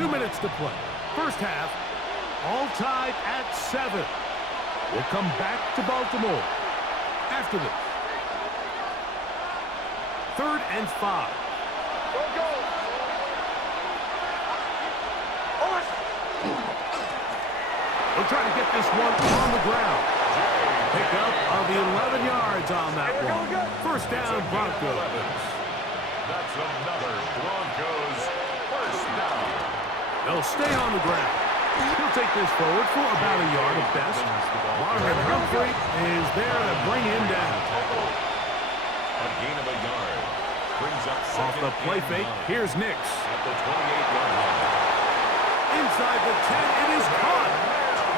2 minutes to play. First half, all tied at 7. We'll come back to Baltimore after this. 3rd and 5. Go, go. We'll try to get this one on the ground. Pick up of the 11 yards on that one. First down, Broncos. That's another Broncos first down. They'll stay on the ground. He'll take this forward for about a yard at best. Marvin Humphrey is there to bring him down. A gain of a yard. Brings up Off the play fake, here's Nix. at the 28-yard line. Inside the 10, it is caught.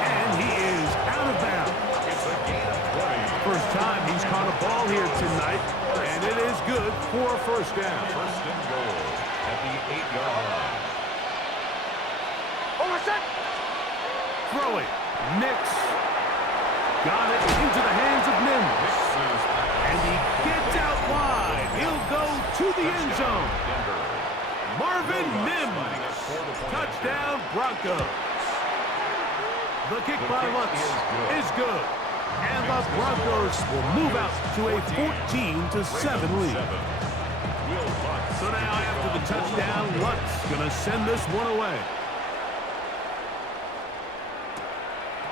And he is out of bounds. It's a gain of 20. First time he's caught a ball here tonight, and it is good for a first down. First and goal at the 8-yard line. Throwing, Nix. Got it into the hands of Mims. And he gets out wide. He'll go to the end zone. Marvin Mims. Touchdown, Broncos. The kick by Lutz is good. And the Broncos will move out to a 14-7 lead. So now after the touchdown, Lutz going to send this one away.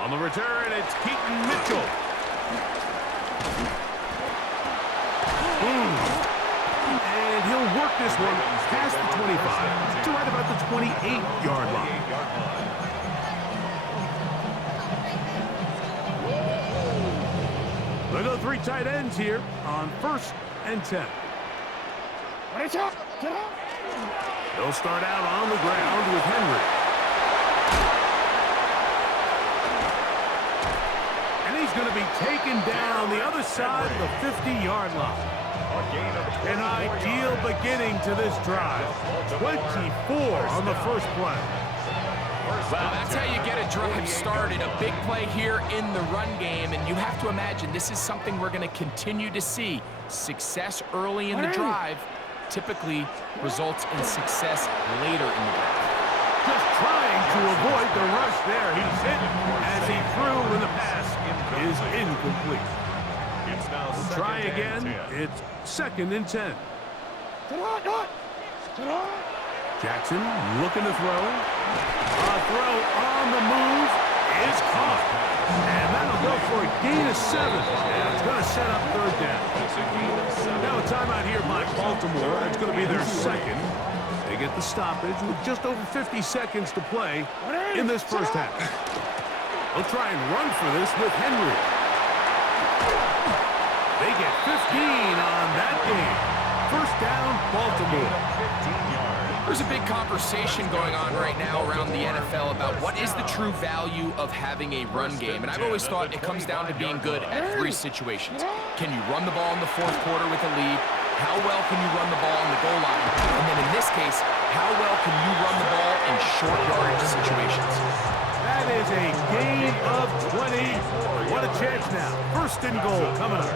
On the return, it's Keaton Mitchell. And he'll work this one past the 25 to right about the 28-yard line. They go 3 tight ends here on 1st and 10. They'll start out on the ground with Henry. And he's going to be taken down the other side of the 50-yard line. An ideal beginning to this drive. 24 on the first play. Well, that's how you get a drive started. A big play here in the run game, and you have to imagine this is something we're going to continue to see. Success early in the drive typically results in success later in the drive. Just trying to avoid the rush there. He's hit as he threw, and the pass is incomplete. It's now We'll try again. It's 2nd and 10. Jackson looking to throw. A throw on the move is caught. And that'll go for a gain of 7. And it's going to set up 3rd down. Now a timeout here by Baltimore. That's going to be their 2nd. They get the stoppage with just over 50 seconds to play in this first half. They'll try and run for this with Henry. They get 15 on that game. First down, Baltimore. There's a big conversation going on right now around the NFL about what is the true value of having a run game. And I've always thought it comes down to being good at 3 situations. Can you run the ball in the 4th quarter with a lead? How well can you run the ball on the goal line? And then in this case, how well can you run the ball in short yardage situations? That is a gain of 20. What a chance now. 1st and goal coming up.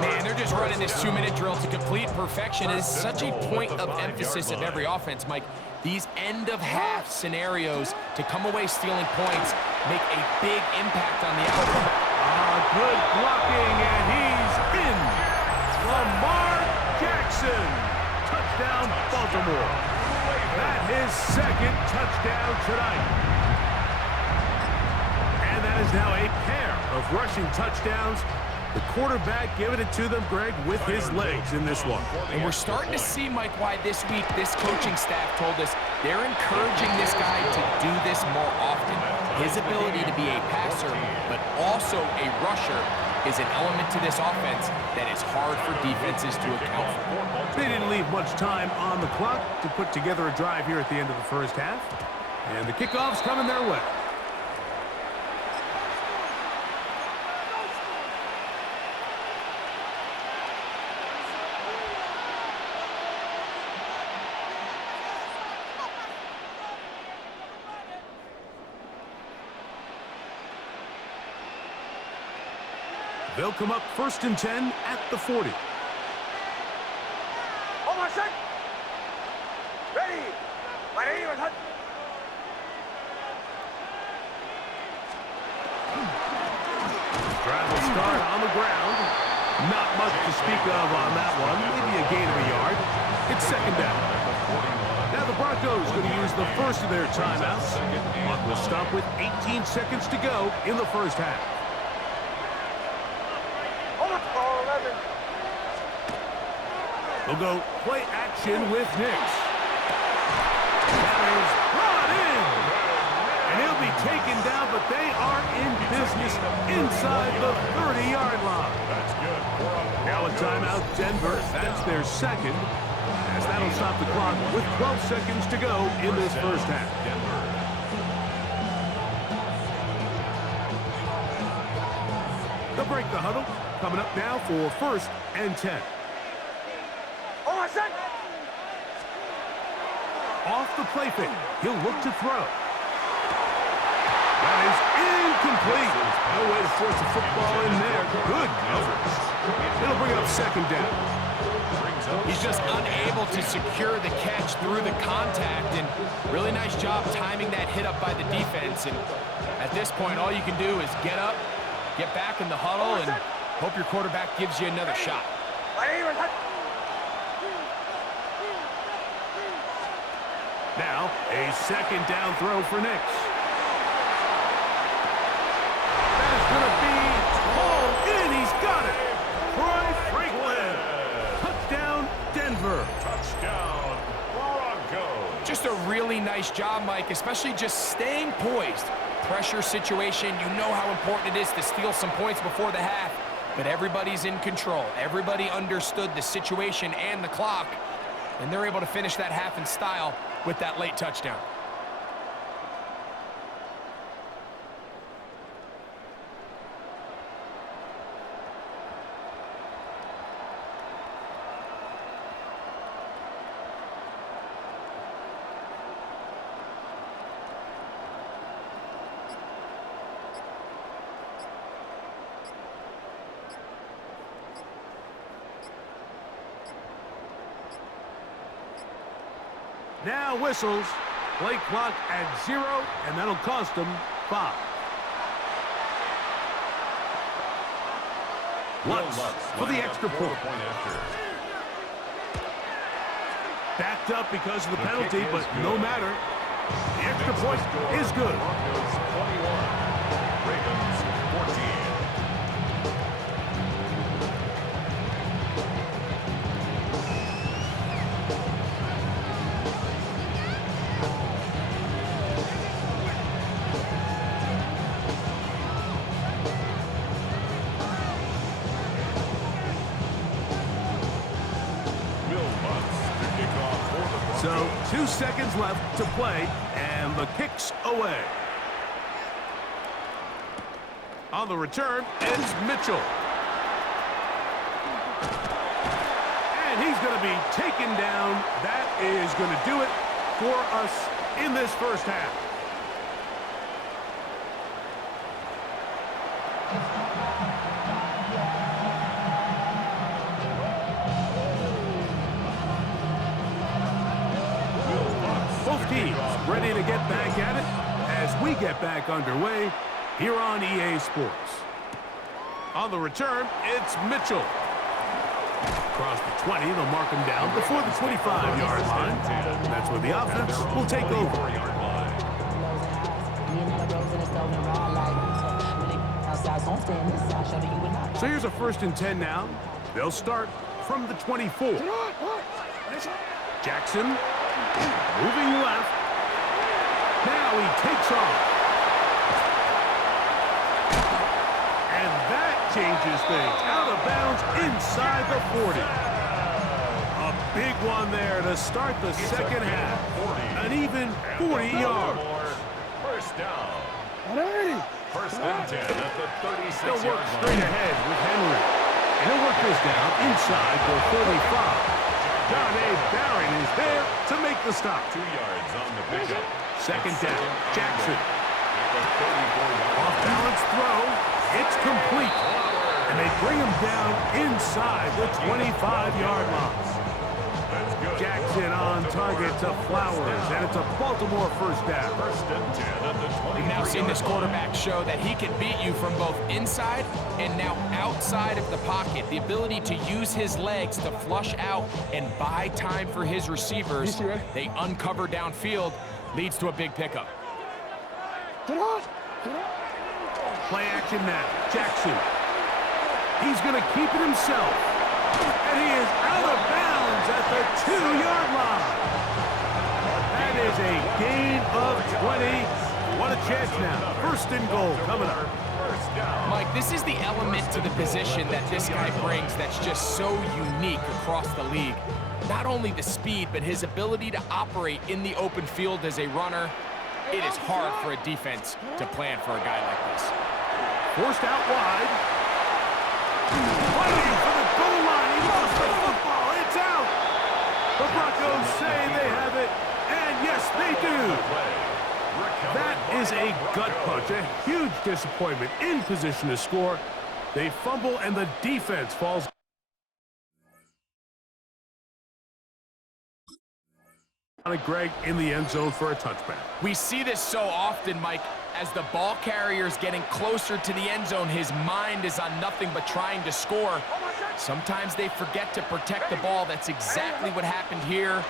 Man, they're just running this 2-minute drill to complete perfection. It is such a point of emphasis of every offense, Mike. These end-of-half scenarios to come away stealing points make a big impact on the outcome. Good blocking, and he's in. Lamar Jackson. Touchdown, Baltimore. That his 2nd touchdown tonight. And that is now a pair of rushing touchdowns. The quarterback giving it to them, Greg, with his legs in this one. And we're starting to see, Mike, why this week this coaching staff told us they're encouraging this guy to do this more often. His ability to be a passer, but also a rusher, is an element to this offense that is hard for defenses to account for. They didn't leave much time on the clock to put together a drive here at the end of the first half. And the kickoff's coming their way. They'll come up 1st and 10 at the 40. Ready. the ground. Not much to speak of on that one. Maybe a gain of a yard. It's second down. Now the Broncos going to use the first of their timeouts. Clock will stop with 18 seconds to go in the first half. They'll go play action with Nix. That is brought in. And he'll be taken down, but they are in business inside the 30-yard line. That's good. Now a timeout, Denver. That's their second, as that'll stop the clock with 12 seconds to go in this first half. They'll break the huddle. Coming up now for first and 10. Off the play fake. He'll look to throw. That is incomplete. No way to force the football in there. Good coverage. It'll bring up second down. He's just unable to secure the catch through the contact, and really nice job timing that hit up by the defense. And at this point, all you can do is get up, get back in the huddle, and hope your quarterback gives you another shot. Now, a second down throw for Nix. That is going to be hauled in. He's got it. Troy Franklin. Touchdown, Denver. Touchdown, Broncos. Just a really nice job, Mike, especially just staying poised. Pressure situation, you know how important it is to steal some points before the half, but everybody's in control. Everybody understood the situation and the clock, and they're able to finish that half in style with that late touchdown. Now whistles. Play clock at 0, and that'll cost them 5. Lutz for the extra point. Backed up because of the penalty, but no matter. The extra point is good. Broncos 21, Ravens 14. So 2 seconds left to play, and the kick's away. On the return is Mitchell. And he's going to be taken down. That is going to do it for us in this first half. Both teams ready to get back at it as we get back underway here on EA Sports. On the return, it's Mitchell. Across the 20, they'll mark him down before the 25-yard line. And that's where the offense will take over. So here's a first and 10 now. They'll start from the 24. Jackson moving left. Now he takes off. And that changes things. Out of bounds inside the 40. A big one there to start the second half. An even 40 yards. First down. First and 10 at the 36-yard They'll work line. straight ahead with Henry. And he'll work this down inside the 35. Donnie Barron is there to make the stop. 2 yards on the pickup. Second down, Jackson. At the 34-yard Off balance throw. It's complete. And they bring him down inside the 25-yard line. That's good. Jackson on target to Flowers, and it's a Baltimore first down. First and 10 at the 23. We've now seen this quarterback show that he can beat you from both inside and now outside of the pocket. The ability to use his legs to flush out and buy time for his receivers. They uncover downfield, leads to a big pickup. Play action now. Jackson. He's going to keep it himself. And he is out of bounds at the 2-yard line. That is a gain of 20. What a chance now. First and goal coming up. Mike, this is the element to the position that this guy brings that's just so unique across the league. Not only the speed, but his ability to operate in the open field as a runner. It is hard for a defense to plan for a guy like this. Forced out wide. Fighting for the goal line. He lost the football. It's out. The Broncos say they have it, and yes, they do. That is a gut punch, a huge disappointment in position to score. They fumble, and the defense falls. Greg in the end zone for a touchback. We see this so often, Mike. As the ball carrier is getting closer to the end zone, his mind is on nothing but trying to score. Sometimes they forget to protect the ball. That's exactly what happened here.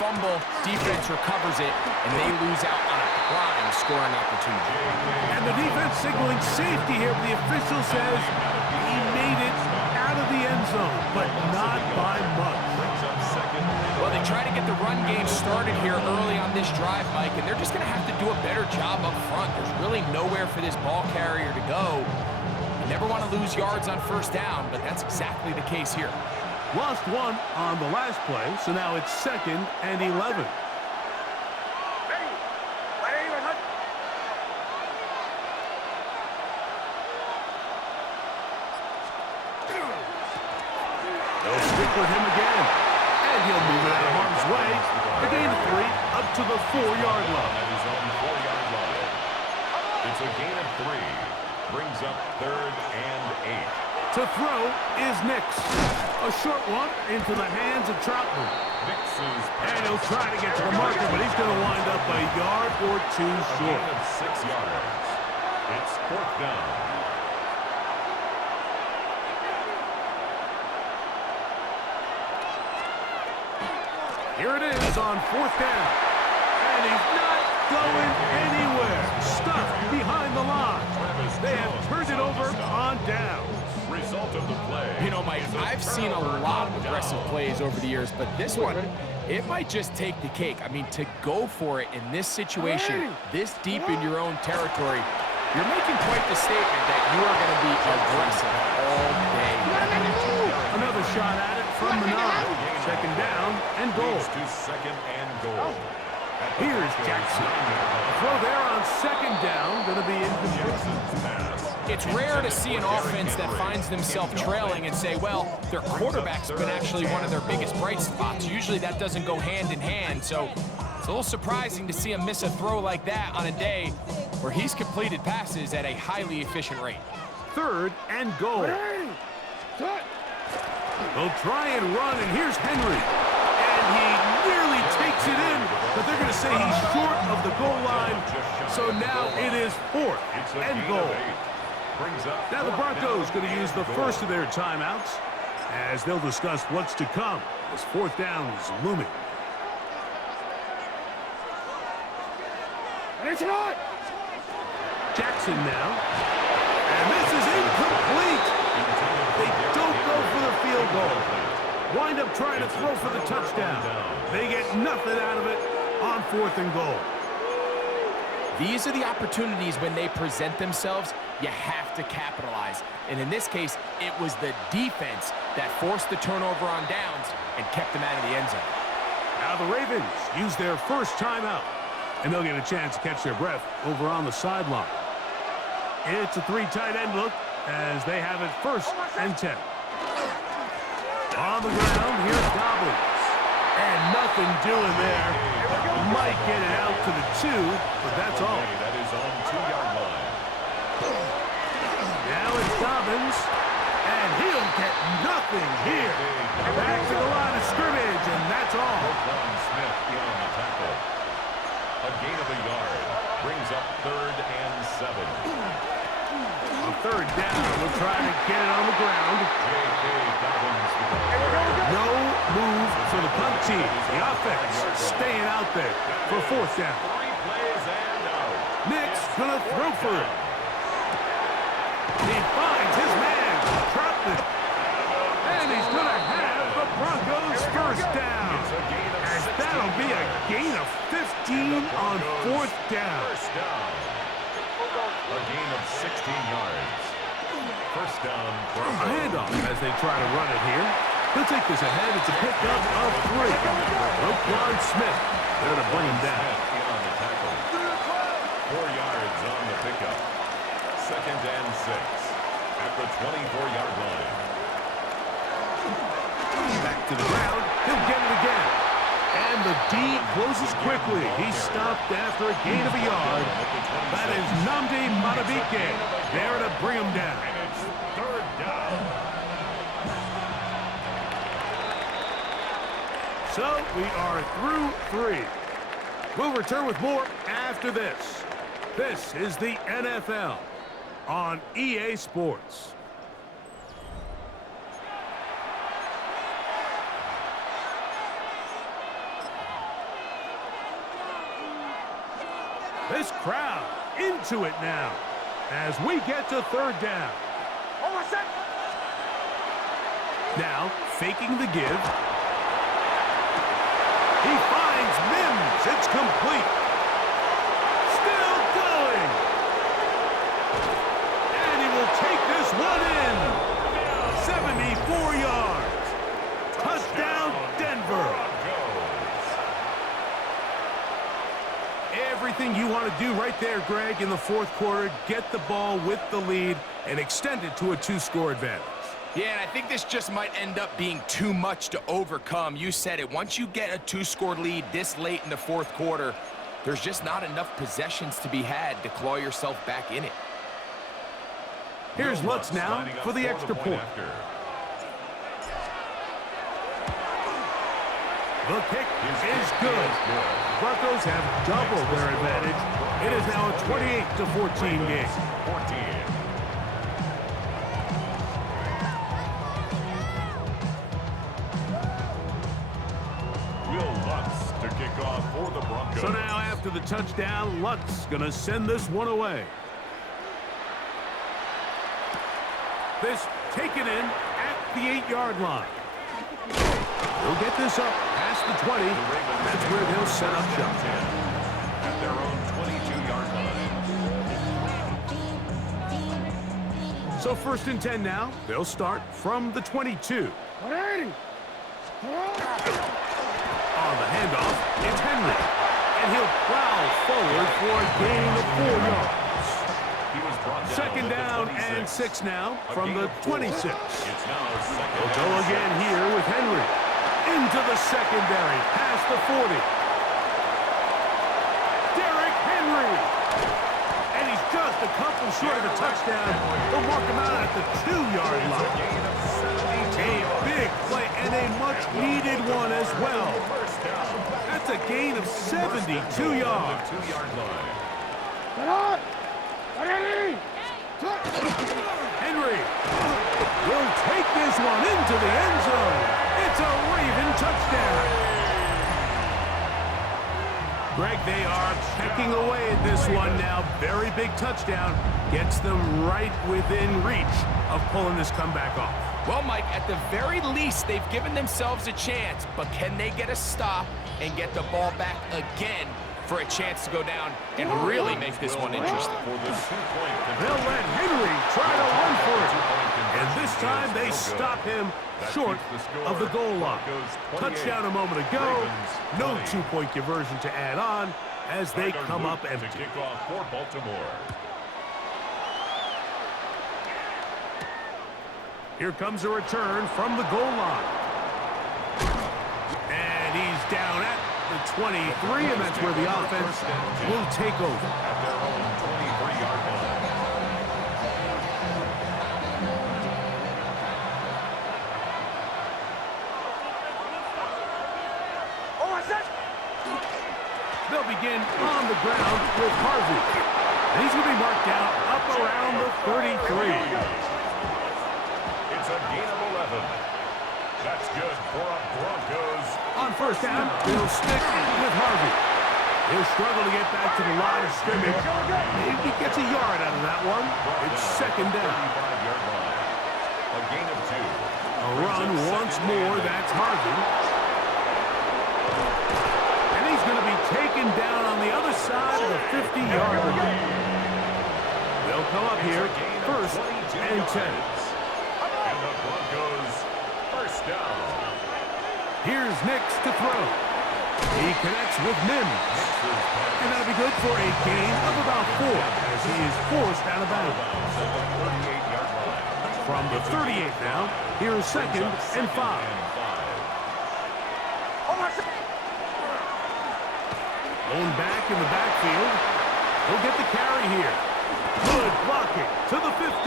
Fumble, defense recovers it, and they lose out on a prime scoring opportunity. And the defense signaling safety here, but the official says he made it out of the end zone, but not by much. Well, they try to get the run game started here early on this drive, Mike, and they're just going to have to do a better job up front. There's really nowhere for this ball carrier to go. You never want to lose yards on first down, but that's exactly the case here. Lost one on the last play, so now it's 2nd and 11. They'll stick with him again. And he'll move it out of harm's way. A gain of 3 up to the 4-yard line. At his own 4-yard line. It's a gain of 3. Brings up 3rd and 8. To throw is Nix. A short one into the hands of Troutman. And he'll try to get to the marker, but he's going to wind up a yard or 2 short. A gain of 6 yards. It's 4th down. Here it is on 4th down. And he's not going anywhere. Stuffed behind the line. They have turned it over on down. Result of the play. You know, Mike, I've seen a lot of aggressive plays over the years, but this one, it might just take the cake. I mean, to go for it in this situation, this deep in your own territory, you're making quite the statement that you are going to be aggressive all day. Another shot at it from the 9. 2nd down and goal. To 2nd and goal. Here's Jackson. Throw there on 2nd down, going to be incomplete. It's rare to see an offense that finds themselves trailing and say, well, their quarterback's been actually one of their biggest bright spots. Usually that doesn't go hand in hand, so it's a little surprising to see him miss a throw like that on a day where he's completed passes at a highly efficient rate. 3rd and goal. They'll try and run, and here's Henry. And he nearly takes it in, but they're going to say he's short of the goal line. So now it is 4th and goal. Now the Broncos going to use the first of their timeouts as they'll discuss what's to come as 4th down is looming. Jackson now. And this is incomplete. They don't go for the field goal. Wind up trying to throw for the touchdown. They get nothing out of it on 4th and goal. These are the opportunities when they present themselves, you have to capitalize. And in this case, it was the defense that forced the turnover on downs and kept them out of the end zone. Now the Ravens use their first timeout, and they'll get a chance to catch their breath over on the sideline. It's a 3 tight end look as they have it 1st and 10. On the ground, here's Dobbins. And nothing doing there. Might get it out to the 2, but that's all. That is on 2-yard line. Now it's Dobbins, and he'll get nothing here. Back to the line of scrimmage, and that's all. Smith team. The offense staying out there for fourth down. 3 plays and out. Nick's going to throw for it. He finds his man, Troutman. And he's going to have the Broncos first down. And that'll be a gain of 15 on fourth down. First down. A gain of 16 yards. First down. A handoff as they try to run it here. He'll take this ahead. It's a pickup of 3. Roquan Smith there to bring him down. On the tackle. 4 yards on the pickup. Second and 6 at the 24-yard line. Back to the ground. He'll get it again. And the D closes quickly. He stopped after a gain of a yard. That is Nnamdi Madubuike there to bring him down. And it's third down. So we are through 3. We'll return with more after this. This is the NFL on EA Sports. This crowd into it now as we get to third down. Now, faking the give. He finds Mims. It's complete. Still going. And he will take this one in. 74 yards. Touchdown, Denver. Everything you want to do right there, Greg, in the fourth quarter. Get the ball with the lead and extend it to a 2-score advantage. Yeah, and I think this just might end up being too much to overcome. You said it. Once you get a 2-score lead this late in the fourth quarter, there's just not enough possessions to be had to claw yourself back in it. Here's Lutz now for the extra point. The kick is good. Broncos have doubled their advantage. It is now a 28-14 game. 14. To kick off for the Broncos. So now after the touchdown, Lutz gonna send this one away. This taken in at the 8-yard line. He'll get this up past the 20. That's where they'll set up shop. At their own 22-yard line. So first and 10 now. They'll start from the 22. On the handoff, it's Henry. And he'll plow forward for a gain of 4 yards. Second down and 6 now from the 26. They'll go again here with Henry. Into the secondary, past the 40. Derrick Henry. And he's just a couple short of a touchdown. They'll mark him out at the 2-yard line. A big play and a much-needed one as well. That's a gain of 72 yards. Henry will take this one into the end zone. It's a Raven touchdown. Greg, they are pecking away at this one now. Very big touchdown. Gets them right within reach of pulling this comeback off. Well, Mike, at the very least, they've given themselves a chance, but can they get a stop and get the ball back again for a chance to go down and really make this one interesting? They'll let Henry try to run for it. And this time they stop him short of the goal line. Touchdown a moment ago. No 2-point conversion to add on as they come up empty. Kickoff for Baltimore. Here comes a return from the goal line. And he's down at the 23, and that's where the offense will take over. At their own 23-yard line. They'll begin on the ground with Harvey. And he's going to be marked down up around the 33. It's a gain of 11. That's good for a Broncos. On first down, they'll stick with Harvey. He'll struggle to get back to the line of scrimmage. Maybe gets a yard out of that one. It's second down. 35-yard line. A gain of 2. A run once more. That's Harvey. And he's going to be taken down on the other side of the 50-yard line. They'll come up here first and 10. And the Broncos first down. Here's Nix to throw. He connects with Mims. And that'll be good for a gain of about 4 as he is forced out of bounds. From the 38 now, here's second and 5. Going back in the backfield. He'll get the carry here. Good blocking to the 15.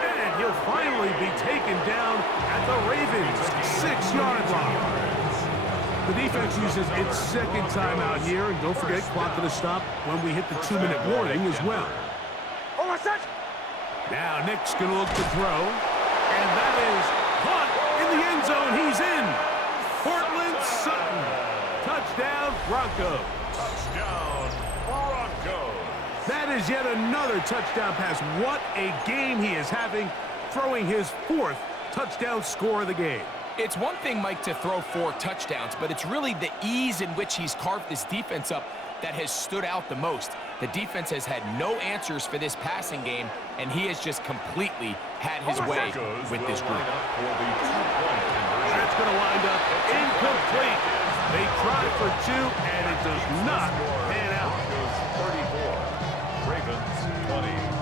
And he'll finally be taken down at the Ravens' 6-yard line. The defense uses its second timeout here, and don't forget, clock to the stop when we hit the 2-minute warning as well. Now Nick's going to look to throw, and that is caught in the end zone. He's in. Cortland Sutton. Touchdown, Broncos. Touchdown, Broncos. That is yet another touchdown pass. What a game he is having, throwing his 4th touchdown score of the game. It's one thing, Mike, to throw 4 touchdowns, but it's really the ease in which he's carved this defense up that has stood out the most. The defense has had no answers for this passing game, and he has just completely had his way with this group. That's going to wind up incomplete. They try for 2, and it does not pan out. 34, Ravens 20.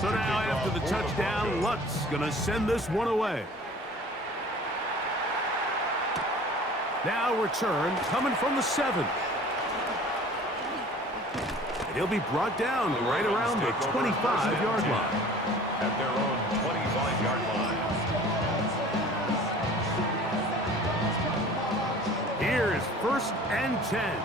So now after the touchdown, Lutz going to send this one away. Now return coming from the 7. And he'll be brought down right around the 25-yard line. At their own 25-yard line. Here's first and 10.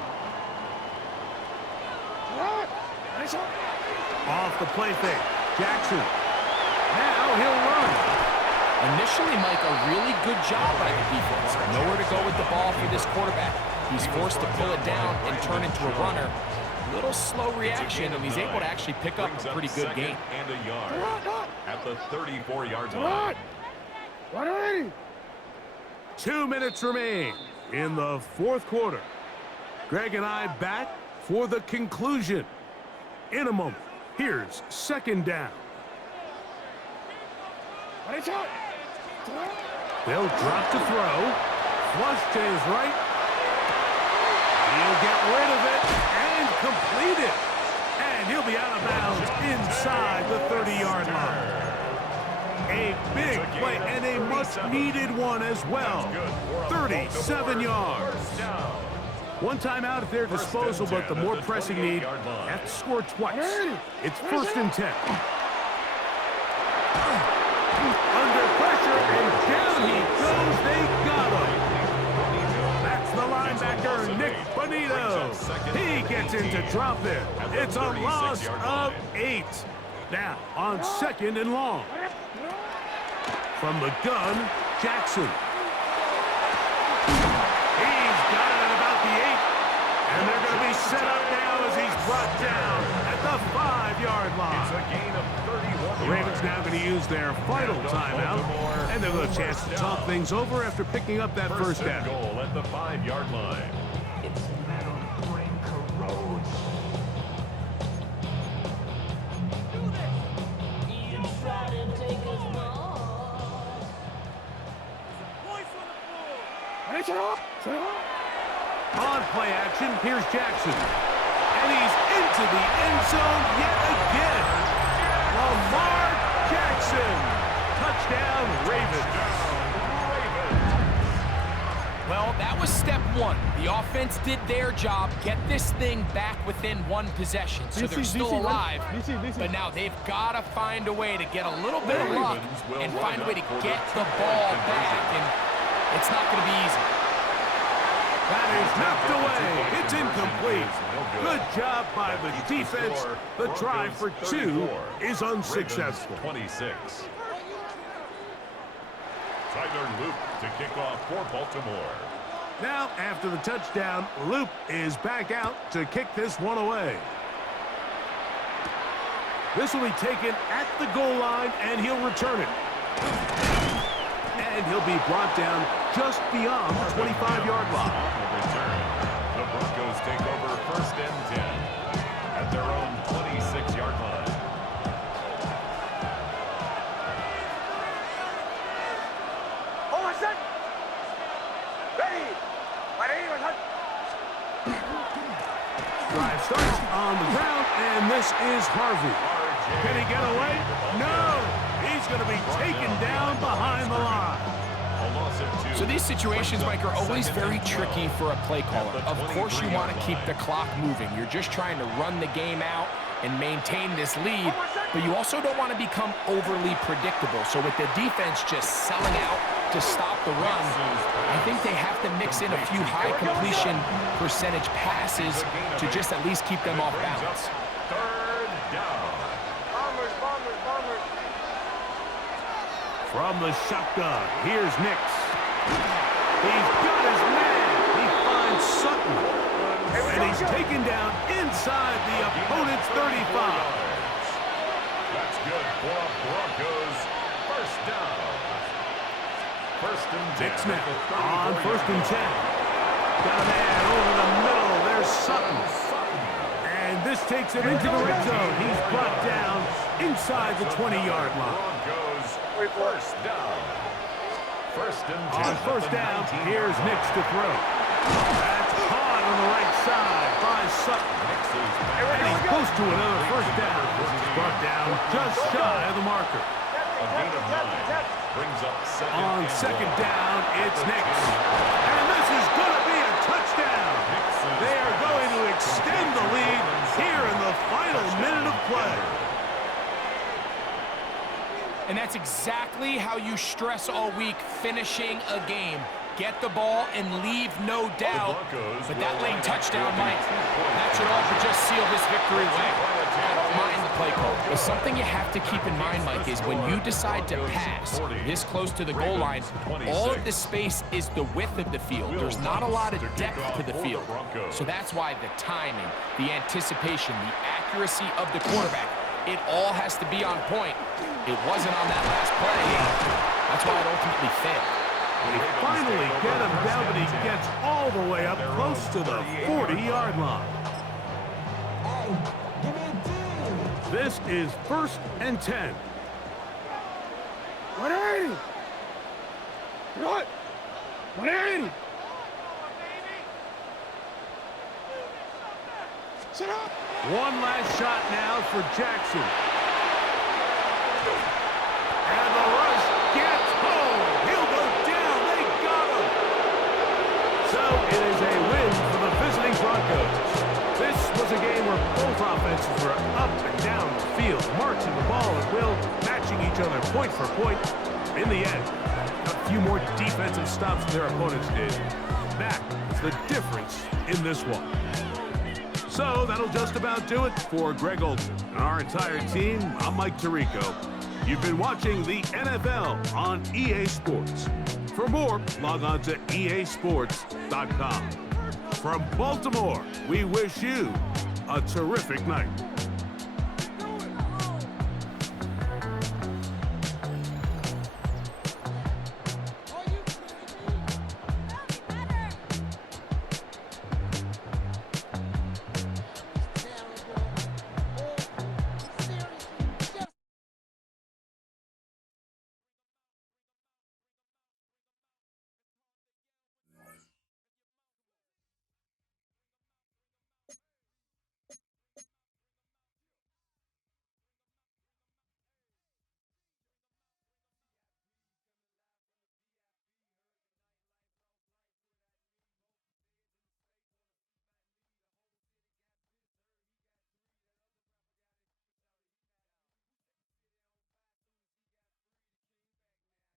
Off the play fake. Jackson. Now he'll run. Initially, Mike, a really good job by the defense. Nowhere to go with the ball for this quarterback. He's forced to pull it down and turn into a runner. Little slow reaction, and he's able to actually pick up a pretty good gain. And a yard at the 34-yard line. 2 minutes remain in the 4th quarter. Greg and I back for the conclusion. In a moment, here's second down. They'll drop to throw. Flush to his right. He'll get rid of it and complete it. And he'll be out of bounds inside the 30-yard line. A big play and a much-needed one as well. 37 yards. One timeout at their disposal, but the more pressing need, have to score twice. It's first and 10. Under pressure, and down he goes. They got him. That's the linebacker, Nick Bonito. He gets in to drop it. It's a loss of 8. Now, on second and long. From the gun, Jackson. He's got it at about the 8. And they're going to be set up now as he's brought down at the 5-yard line. It's a gain of 31. The Ravens now going to use their final timeout, and they'll have a chance to talk things over after picking up that first down. Goal at the 5-yard line. On play action, here's Jackson. And he's into the end zone yet again. Lamar Jackson. Touchdown, Ravens. Well, that was step 1. The offense did their job, get this thing back within 1 possession, so they're still alive. But now they've got to find a way to get a little bit of luck and find a way to get the ball back, and it's not going to be easy. That is knocked away. It's incomplete. Good job by the defense. The try for 2 is unsuccessful. 26. Tyler Loop to kick off for Baltimore. Now, after the touchdown, Loop is back out to kick this one away. This will be taken at the goal line, and he'll return it. And he'll be brought down just beyond the 25-yard line. On the return, the Broncos take over 1st and 10 at their own 26-yard line. Drive starts on the ground, and this is Harvey. Can he get away? No! He's going to be taken down behind the line. So these situations, Mike, are always very tricky for a play caller. Of course you want to keep the clock moving. You're just trying to run the game out and maintain this lead, but you also don't want to become overly predictable. So with the defense just selling out to stop the run, I think they have to mix in a few high completion percentage passes to just at least keep them off balance. 3rd down. From the shotgun, here's Nix. He's got his man. He finds Sutton. And he's taken down inside the opponent's 35. That's good for Broncos. 1st down. 1st and 10. Nix now on 1st and 10. Got a man over the middle. There's Sutton. And this takes him into the red zone. He's brought down inside the 20-yard line. Broncos 1st down. 1st and 10. On 1st down, here's Nix to throw. That's caught on the right side by Sutton. And he's close to another 1st down. This is brought down just shy of the marker. A gain of 9 brings up 2nd On and 2nd 1. down, it's Nix. And this is going to be a touchdown. They are going to extend the lead here in the final minute of play. And that's exactly how you stress all week, finishing a game. Get the ball and leave no doubt. But that late touchdown, Mike, that should all but just seal this victory away. I don't mind the play call, but something you have to keep in mind, Mike, is when you decide to pass this close to the goal line, all of the space is the width of the field. There's not a lot of depth to the field. So that's why the timing, the anticipation, the accuracy of the quarterback, it all has to be on point. It wasn't on that last play. That's why it ultimately failed. They finally get him down, but he gets all the way up close to the 40-yard line. This is 1st and 10. 180! What? 180! Sit up! One last shot now for Jackson. And the rush gets home. He'll go down. They got him. So it is a win for the visiting Broncos. This was a game where both offenses were up and down the field, marching the ball at will, matching each other point for point. In the end, a few more defensive stops than their opponents did. That is the difference in this one. So that'll just about do it for Greg Olsen and our entire team. I'm Mike Tirico. You've been watching the NFL on EA Sports. For more, log on to easports.com. From Baltimore, we wish you a terrific night.